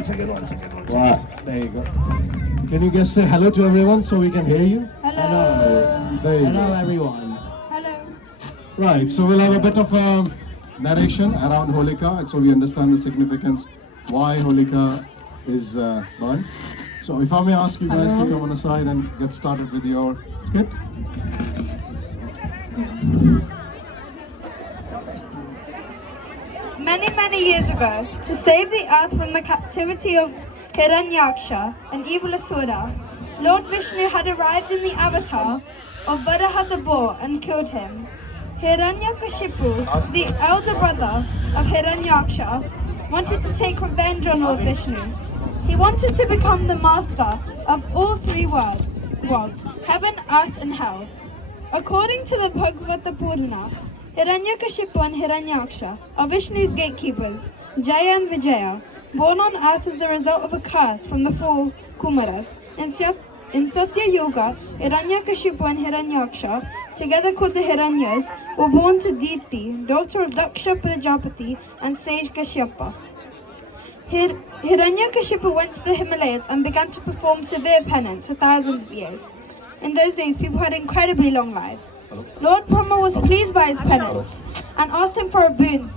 Wow, there you go. Can you guys say hello to everyone so we can hear you? Hello. There you Hello go. everyone. Hello. Right, so we'll have a bit of narration around Holika, so we understand the significance why Holika is burned. So if I may ask you guys to come on the side and get started with your skit. Many years ago, to save the earth from the captivity of Hiranyaksha, an evil asura, Lord Vishnu had arrived in the avatar of Varaha the boar and killed him. Hiranyakashipu, the elder brother of Hiranyaksha, wanted to take revenge on Lord Vishnu. He wanted to become the master of all three worlds, heaven, earth and hell. According to the Bhagavata Purana, Hiranyakashipu and Hiranyaksha are Vishnu's gatekeepers, Jaya and Vijaya, born on earth as the result of a curse from the four Kumaras. In Satya Yoga, Hiranyakashipu and Hiranyaksha, together called the Hiranyas, were born to Diti, daughter of Daksha Prajapati and sage Kashyapa. Hiranyakashipu went to the Himalayas and began to perform severe penance for thousands of years. In those days, people had incredibly long lives. Lord Brahma was pleased by his penance and asked for a boon.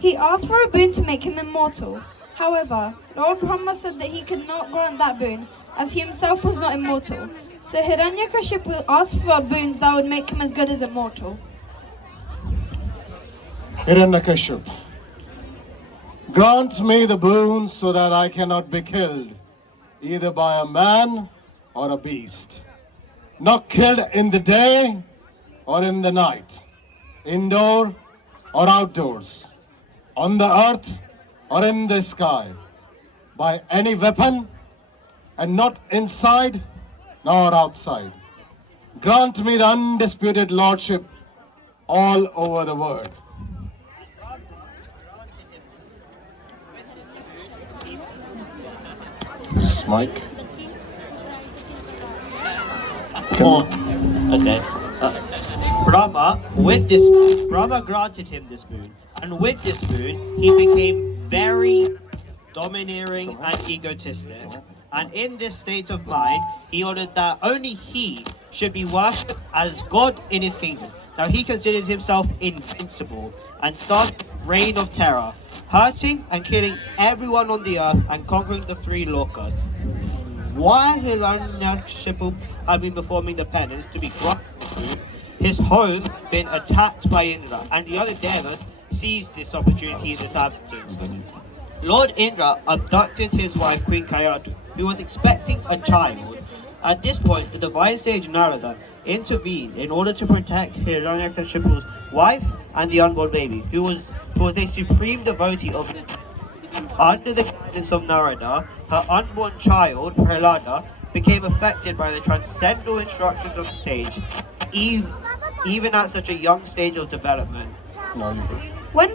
He asked for a boon to make him immortal. However, Lord Brahma said that he could not grant that boon, as he himself was not immortal. So Hiranyakashipu asked for boons that would make him as good as immortal. Hiranyakashipu, grant me the boon so that I cannot be killed, either by a man or a beast. Not killed in the day or in the night, indoor or outdoors, on the earth or in the sky, by any weapon, and not inside nor outside. Grant me the undisputed lordship all over the world. This is Mike. Okay. Brahma granted him this boon, and with this boon, he became very domineering and egotistic. And in this state of mind, he ordered that only he should be worshipped as God in his kingdom. Now he considered himself invincible and started a reign of terror, hurting and killing everyone on the earth and conquering the three lokas. While Hiranyakashipu had been performing the penance to be granted, his home had been attacked by Indra, and the other devas seized this opportunity in his absence. Lord Indra abducted his wife Queen Kayadu, who was expecting a child. At this point, the divine sage Narada intervened in order to protect Hiranyakashipu's wife and the unborn baby, who was a supreme devotee of Indra. Under the guidance of Narada, her unborn child, Prahlada, became affected by the transcendental instructions of the stage, even at such a young stage of development. When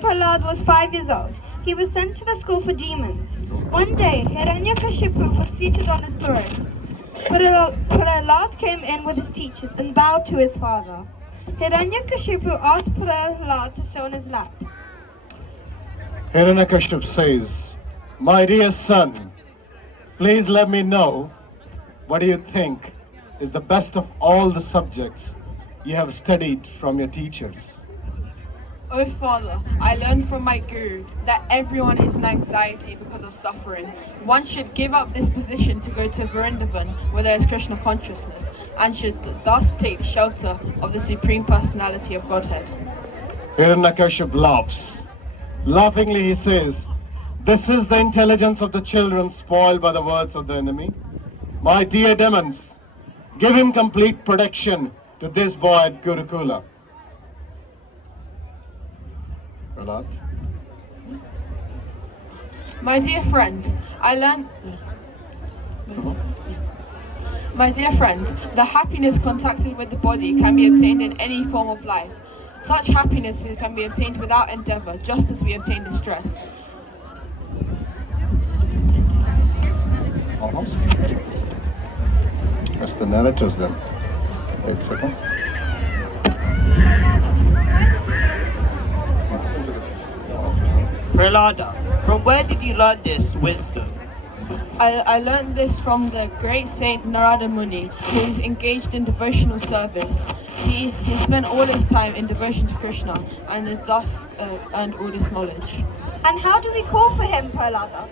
Prahlad was 5 years old, he was sent to the school for demons. One day, Hiranyakashipu was seated on his throne. Prahlad came in with his teachers and bowed to his father. Hiranyakashipu asked Prahlad to sit on his lap. Hiranyakashipu says, "My dear son, please let me know, what do you think is the best of all the subjects you have studied from your teachers?" Oh Father, I learned from my guru that everyone is in anxiety because of suffering. One should give up this position to go to Vrindavan where there is Krishna consciousness and should thus take shelter of the Supreme Personality of Godhead. Hiranyakashipu laughs. Laughingly he says, "This is the intelligence of the children spoiled by the words of the enemy. My dear demons, give him complete protection to this boy at Gurukula." Prahlad. My dear friends, My dear friends, the happiness contacted with the body can be obtained in any form of life. Such happiness can be obtained without endeavor, just as we obtain distress. Almost. That's the narrators then. Wait a second. Prahlada, from where did you learn this wisdom? I learned this from the great saint Narada Muni, who is engaged in devotional service. He spent all his time in devotion to Krishna and has thus earned all this knowledge. And how do we call for him, Prahlada?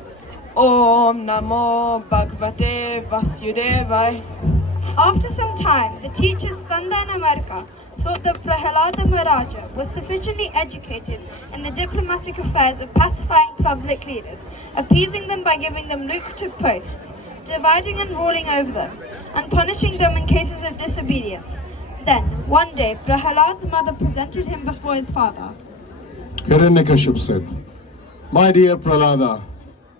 Om Namo Bhagavate Vasudevaya. After some time, the teachers Sanda and America thought that Prahlada Maharaja was sufficiently educated in the diplomatic affairs of pacifying public leaders, appeasing them by giving them lucrative posts, dividing and ruling over them, and punishing them in cases of disobedience. Then, one day, Prahlad's mother presented him before his father. Hiranyakashipu said, "My dear Prahlada,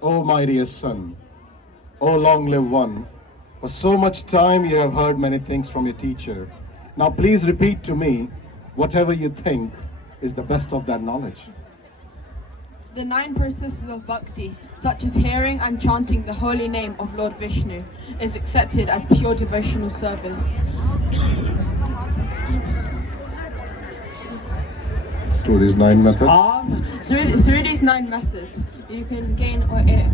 O my dear son, O long live one, for so much time you have heard many things from your teacher. Now please repeat to me whatever you think is the best of that knowledge." The 9 processes of bhakti, such as hearing and chanting the holy name of Lord Vishnu, is accepted as pure devotional service. Through these 9 methods. Through these 9 methods, you can gain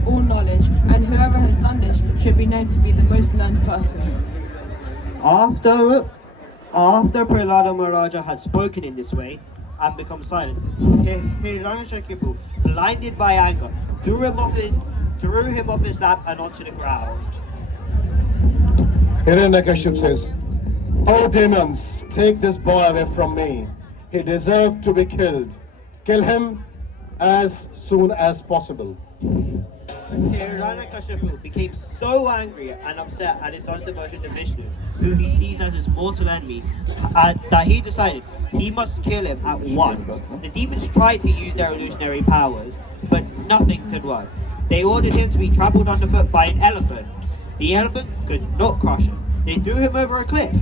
all knowledge, and whoever has done this should be known to be the most learned person. After Prahlada Maharaja had spoken in this way and become silent, Hiranyakashipu, blinded by anger, threw him off his lap and onto the ground. Hiranyakashipu says, "O demons, take this boy away from me. He deserved to be killed. Kill him as soon as possible." Hiranyakashipu became so angry and upset at his son's devotion to Vishnu, who he sees as his mortal enemy, that he decided he must kill him at once. The demons tried to use their illusionary powers, but nothing could work. They ordered him to be trampled underfoot by an elephant. The elephant could not crush him. They threw him over a cliff.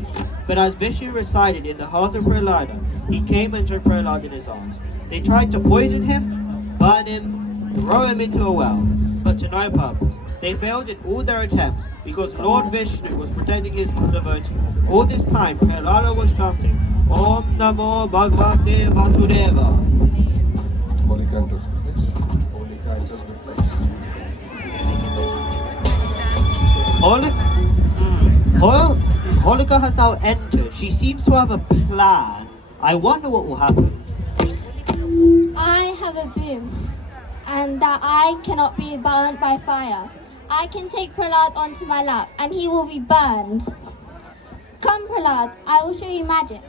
But as Vishnu resided in the heart of Prahlada, he came and took Prahlada in his arms. They tried to poison him, burn him, throw him into a well, but to no purpose. They failed in all their attempts because Lord Vishnu was protecting his devotee. All this time, Prahlada was chanting, Om Namo Bhagavate Vasudeva. Holika enters the place. Holika enters the place. Holika has now entered. She seems to have a plan. I wonder what will happen. I have a boom, and that I cannot be burnt by fire. I can take Prahlad onto my lap, and he will be burned. Come, Prahlad, I will show you magic.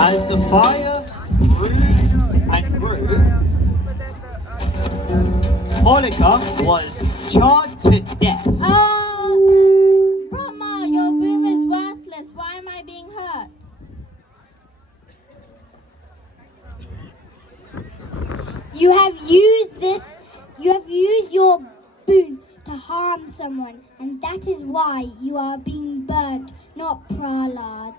As the fire grew and grew, Holika was charred to death. Brahma, your boom is worthless. Why am I being hurt? You have used your boon to harm someone, and that is why you are being burnt, not Prahlad.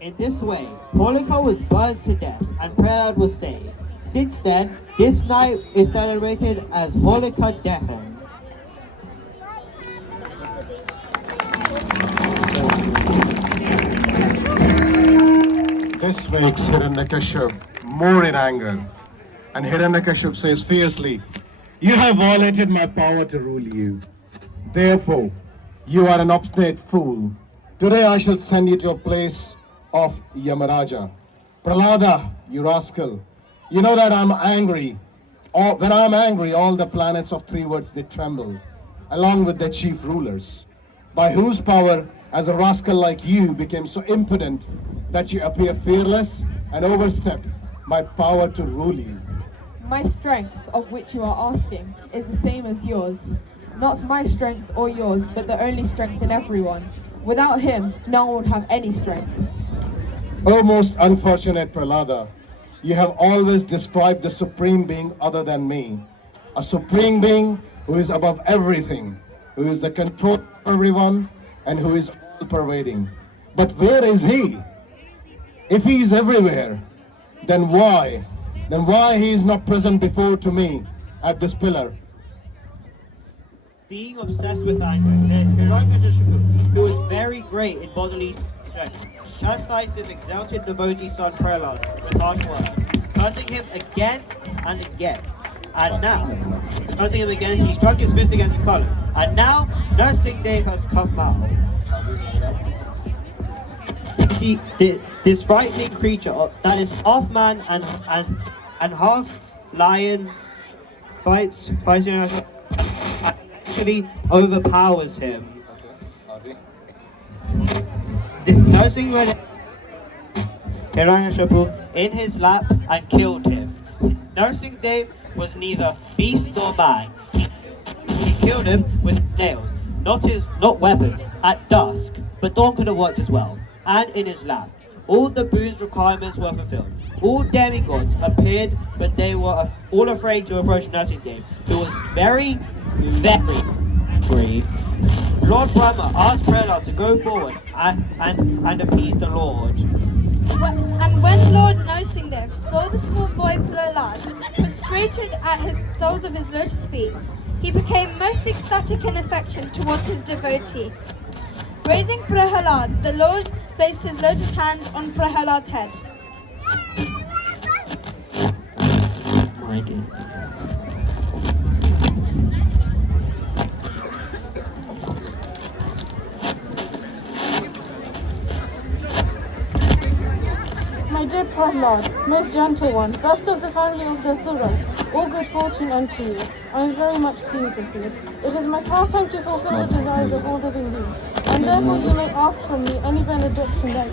In this way, Holika was burned to death and Prahlad was saved. Since then, this night is celebrated as Holika Dahan. This makes Hiranyakashipu more in anger. And Hiranyakashipu says fiercely, "You have violated my power to rule you. Therefore, you are an obstinate fool. Today I shall send you to a place of Yamaraja. Prahlada, you rascal, you know that I'm angry. When I'm angry, all the planets of 3 words, they tremble, along with their chief rulers. By whose power has a rascal like you became so impudent that you appear fearless and overstep my power to rule you?" My strength, of which you are asking, is the same as yours. Not my strength or yours, but the only strength in everyone. Without him, no one would have any strength. O most unfortunate Prahlada, you have always described the supreme being other than me. A supreme being who is above everything, who is the control of everyone, and who is all-pervading. But where is he? If he is everywhere, then why he is not present before to me at this pillar? Being obsessed with anger, Hiranyakashipu, who was very very great in bodily strength, chastised his exalted devotee son Prahlad with harsh words, cursing him again and again. And now, cursing him again, he struck his fist against the column. And now, Nursing Dave has come out. See, this frightening creature that is half man and half lion fights actually overpowers him. The nursing went Hiranyashipu in his lap and killed him. Nursing Dave was neither beast nor man. He killed him with nails, not weapons, at dusk, but dawn could have worked as well, and in his lap. All the boon's requirements were fulfilled. All demigods appeared, but they were all afraid to approach Nursing Dave, who was very, very angry. Lord Brahma asked Prahlad to go forward and appease the Lord. And when Lord Nosindev saw the small boy Prahlad prostrated at the soles of his lotus feet, he became most ecstatic in affection towards his devotee. Raising Prahlad, the Lord placed his lotus hand on Prahlad's head. My dear. My dear Prahlad, most gentle one, best of the family of the Suras, all good fortune unto you. I am very much pleased with you. It is my pastime to fulfill the desires of all living beings, and therefore you may ask from me any benediction that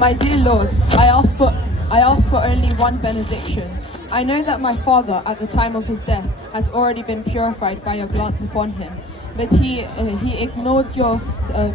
My dear Lord, I ask for only one benediction. I know that my father, at the time of his death, has already been purified by your glance upon him, but he ignored your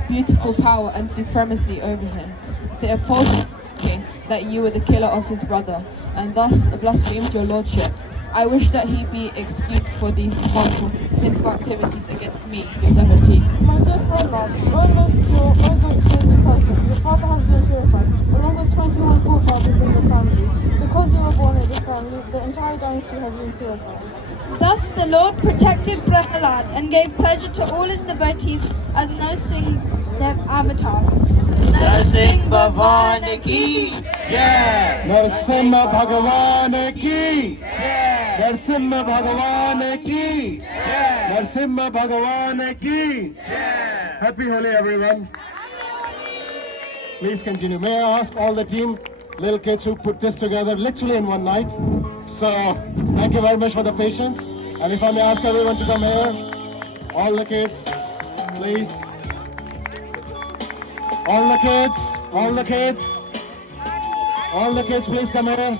beautiful power and supremacy over him, the false king that you were the killer of his brother, and thus blasphemed your lordship. I wish that he be excused for these harmful, sinful activities against me, your devotee. My dear Prahlad, O most pure, O great saintly person, your father has been purified, along with 21 forefathers in your family. Because you were born in this family, the entire dynasty has been purified. Thus the Lord protected Prahlad and gave pleasure to all his devotees as Nursing Dev avatar. Nursing Bhavan ki jai. Narasimha Bhagavan ki Jai. Narasimha Bhagavan ki Jai. Narasimha Bhagavan ki Jai. Happy Holi, everyone. Please continue. May I ask all the team, little kids who put this together literally in one night. So thank you very much for the patience. And if I may ask everyone to come here, all the kids, please. All the kids, please come here.